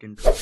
that intro.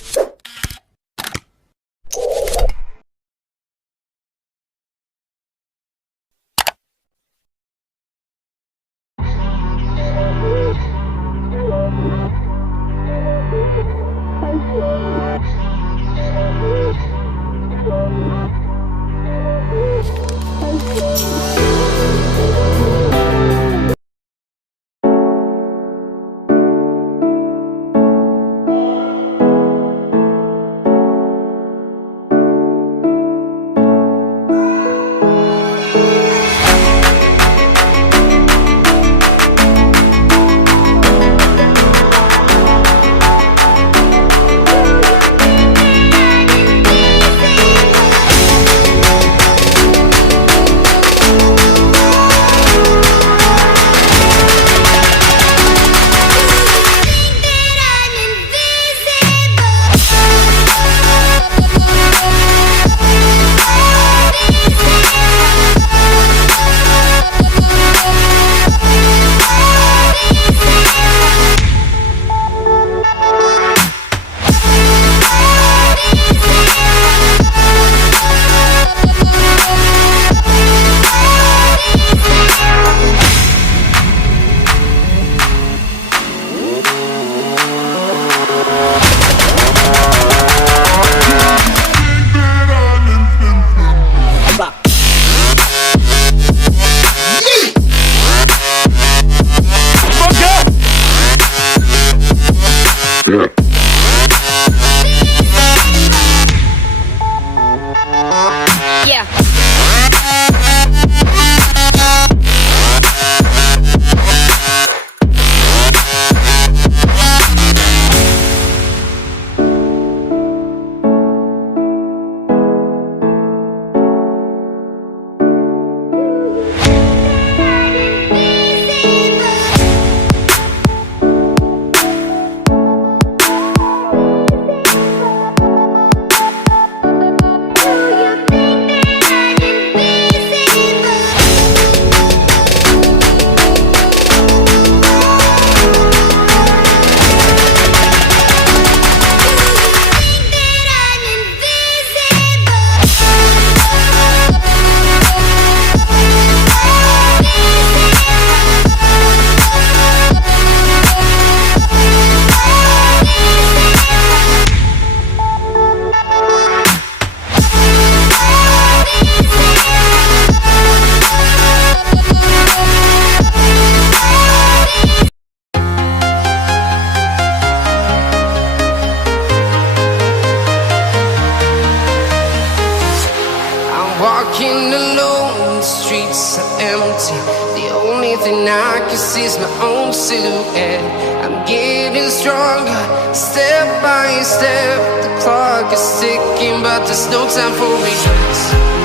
Walking alone, the streets are empty. The only thing I can see is my own silhouette. I'm getting stronger, step by step. The clock is ticking, but there's no time for regrets.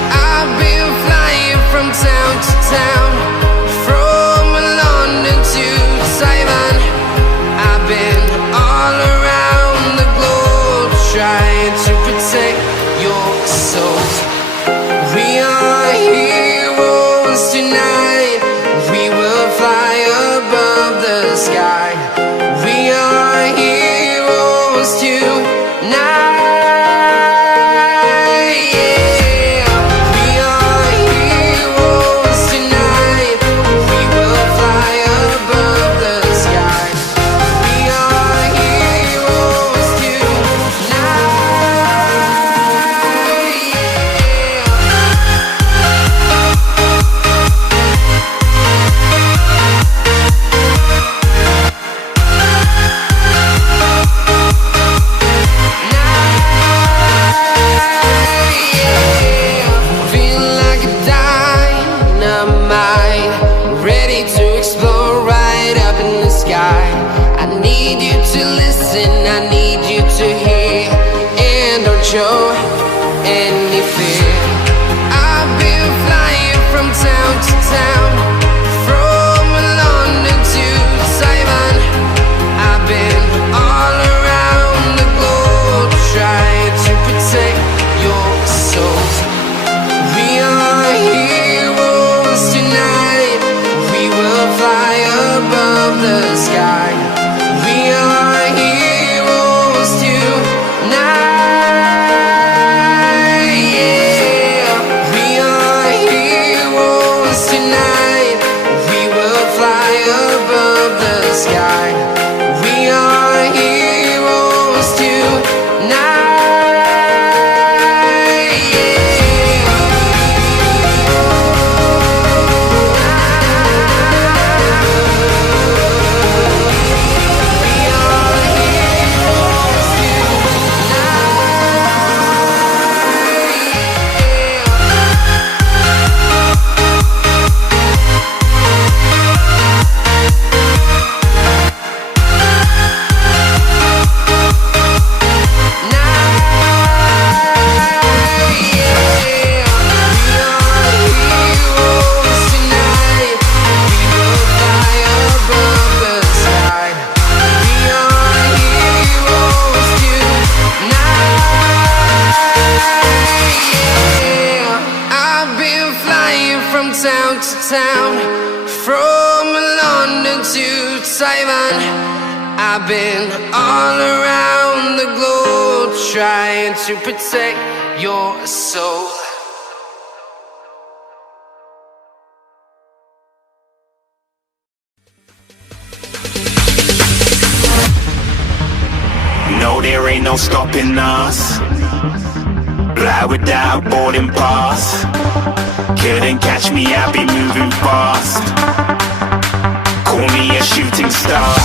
I've been flying from town to town, from London to Taiwan. I've been all around the globe, trying to protect your soul. We are heroes tonight. We will fly above the sky. We are heroes tonight. Yeah. We are heroes tonight. We will fly above the sky. We are heroes tonight. Show any fear. I've been flying from town to town, from London to Taiwan. I've been all around the globe, trying to protect your soul. We are heroes tonight. We will fly above the sky. We are heroes. Yeah. I've been flying from town to town, from London to Taiwan. I've been all around the globe trying to protect your soul. No, there ain't no stopping us. Fly without boarding pass. Couldn't catch me, I'll be moving fast. Call me a shooting star.